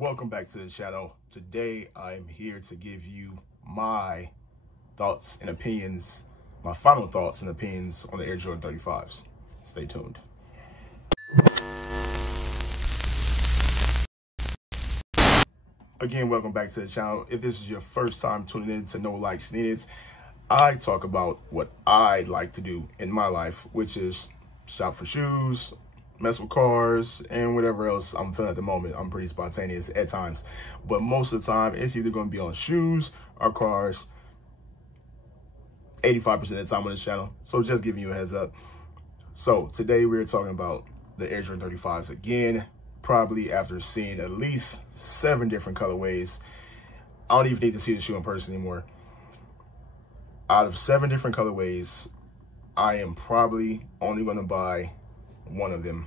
Welcome back to the channel. Today I'm here to give you my thoughts and opinions, my final thoughts and opinions on the Air Jordan 35's. Stay tuned. Again, welcome back to the channel. If this is your first time tuning in to No Likes Needed, I talk about what I like to do in my life, which is shop for shoes, mess with cars, and whatever else I'm feeling at the moment. I'm pretty spontaneous at times, but most of the time it's either going to be on shoes or cars. 85% of the time on this channel, so just giving you a heads up. So today we're talking about the Air Jordan 35's again, probably after seeing at least 7 different colorways. I don't even need to see the shoe in person anymore. Out of 7 different colorways, I am probably only going to buy one of them,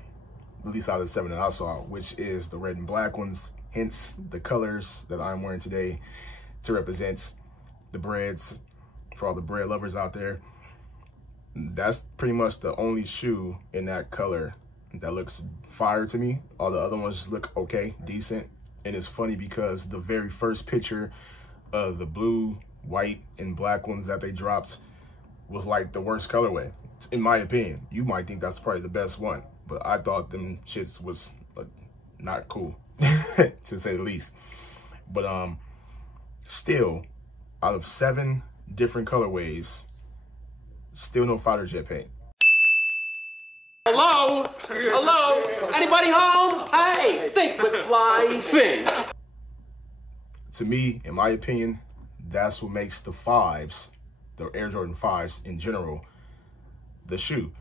at least out of the 7 that I saw, which is the red and black ones, hence the colors that I'm wearing today to represent the breads for all the bread lovers out there. That's pretty much the only shoe in that color that looks fire to me. All the other ones look okay, decent. And it's funny because the very first picture of the blue, white, and black ones that they dropped was like the worst colorway, in my opinion. You might think that's probably the best one, but I thought them shits was not cool, to say the least. But still, out of 7 different colorways, still no fighter jet paint. Hello? Hello? Anybody home? Hey, think with fly, think. To me, in my opinion, that's what makes the 5's, the Air Jordan 5's in general, the shoe.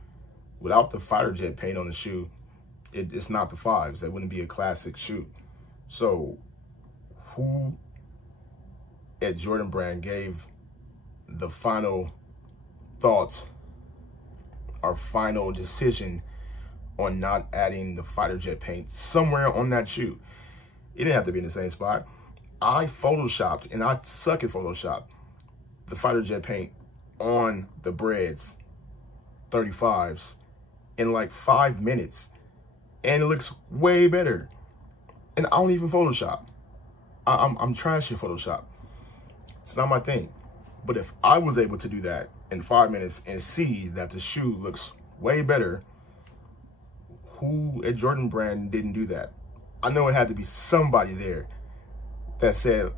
Without the fighter jet paint on the shoe, it's not the 5's. That wouldn't be a classic shoe. So who at Jordan Brand gave the final thoughts or final decision on not adding the fighter jet paint somewhere on that shoe? It didn't have to be in the same spot. I photoshopped, and I suck at Photoshop, the fighter jet paint on the breads 35's in like 5 minutes, and it looks way better. And I don't even Photoshop. I'm trash at Photoshop. It's not my thing. But if I was able to do that in 5 minutes and see that the shoe looks way better, who at Jordan Brand didn't do that? I know it had to be somebody there that said,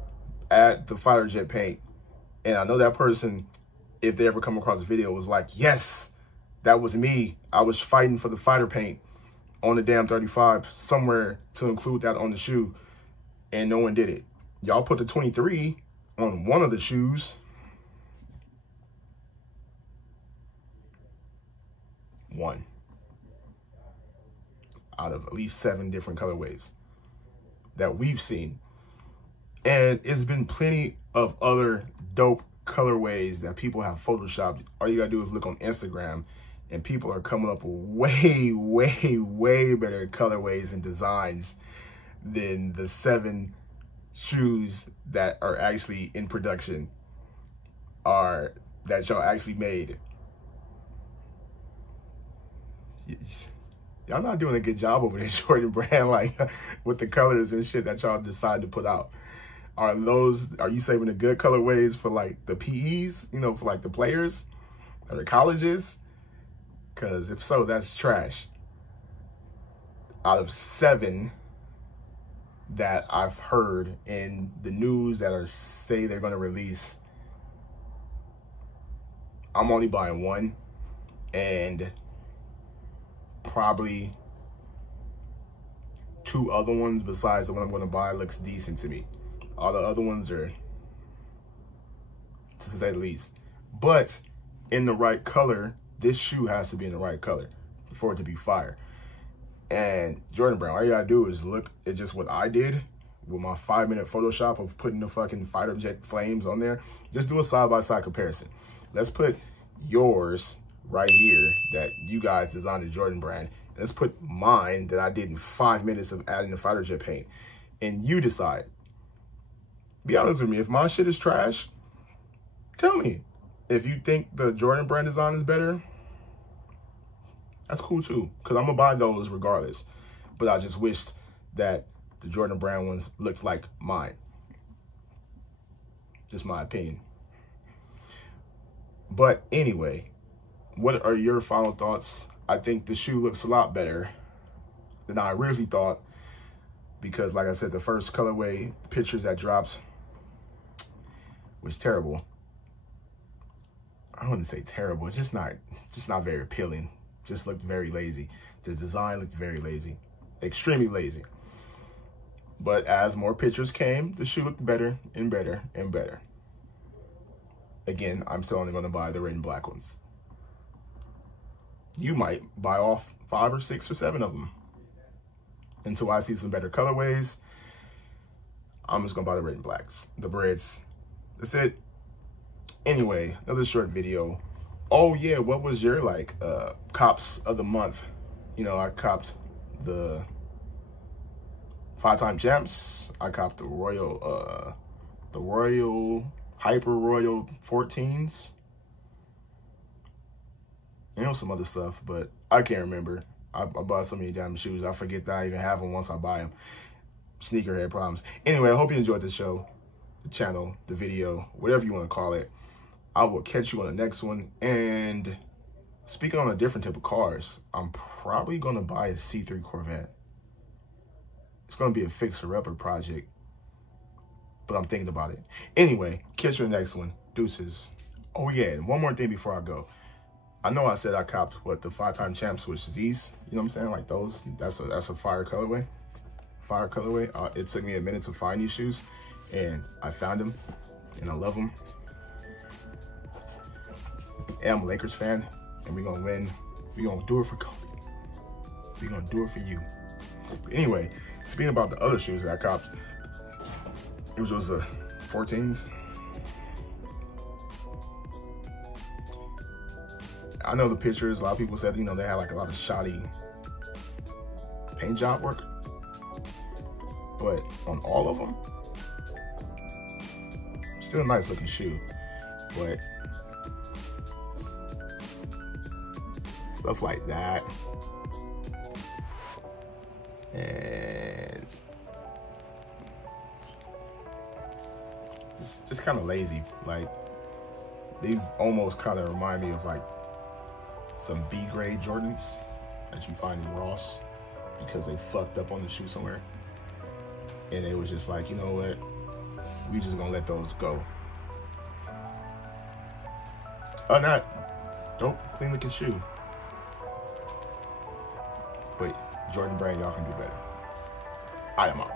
add the fighter jet paint. And I know that person, if they ever come across a video, was like, yes, that was me. I was fighting for the fighter paint on the damn 35 somewhere to include that on the shoe, and no one did it. Y'all put the 23 on one of the shoes. One out of at least 7 different colorways that we've seen. And it's been plenty of other dope colorways that people have photoshopped. All you gotta do is look on Instagram, and people are coming up with way, way, way better colorways and designs than the 7 shoes that are actually in production, or that y'all actually made. Y'all not doing a good job over there, Jordan Brand, like with the colors and shit that y'all decide to put out. Are you saving the good colorways for like the PEs, you know, for like the players or the colleges? Because if so, that's trash. Out of 7 that I've heard in the news that say they're going to release, I'm only buying 1, and probably 2 other ones besides the one I'm going to buy looks decent to me. All the other ones are, to say the least. But in the right color, this shoe has to be in the right color for it to be fire. And Jordan Brand, all you gotta do is look at just what I did with my 5-minute Photoshop of putting the fucking fighter jet flames on there. Just do a side-by-side comparison. Let's put yours right here that you guys designed at Jordan Brand. Let's put mine that I did in 5 minutes of adding the fighter jet paint. And you decide. Be honest with me, if my shit is trash, tell me. If you think the Jordan Brand design is better, that's cool too, because I'm gonna buy those regardless. But I just wished that the Jordan Brand ones looked like mine. Just my opinion. But anyway, what are your final thoughts? I think the shoe looks a lot better than I originally thought, because like I said, the first colorway pictures that dropped was terrible. I wouldn't say terrible. It's just not very appealing. Just looked very lazy. The design looked very lazy, extremely lazy. But as more pictures came, the shoe looked better and better and better. Again, I'm still only going to buy the red and black ones. You might buy off 5 or 6 or 7 of them. Until I see some better colorways, I'm just going to buy the red and blacks, the breads. That's it. Anyway, another short video. Oh yeah, what was your like cops of the month? You know, I copped the 5-time champs. I copped the Royal Hyper Royal 14s. You know, some other stuff, but I can't remember. I bought so many damn shoes. I forget that I even have them once I buy them. Sneakerhead problems. Anyway, I hope you enjoyed the show, the channel, the video, whatever you want to call it. I will catch you on the next one. And speaking on a different type of cars, I'm probably going to buy a C3 Corvette. It's going to be a fixer-upper project, but I'm thinking about it. Anyway, catch you in the next one. Deuces. Oh yeah, and one more thing before I go. I know I said I copped what, the 5-time champs, which is these. You know what I'm saying? Like those. That's a fire colorway. Fire colorway. It took me a minute to find these shoes, and I found them, and I love them. And I'm a Lakers fan, and we're gonna win. We're gonna do it for Kobe. We're gonna do it for you. But anyway, speaking about the other shoes that I copped, it was those 14s. I know the pictures, a lot of people said, you know, they had like a lot of shoddy paint job work. But on all of them, still a nice looking shoe. But stuff like that. And just kind of lazy. Like, these almost kind of remind me of like some B-grade Jordans that you find in Ross because they fucked up on the shoe somewhere. And it was just like, you know what? We just gonna let those go. Other than that, dope, clean looking shoe. But Jordan Brand, y'all can do better. I am out.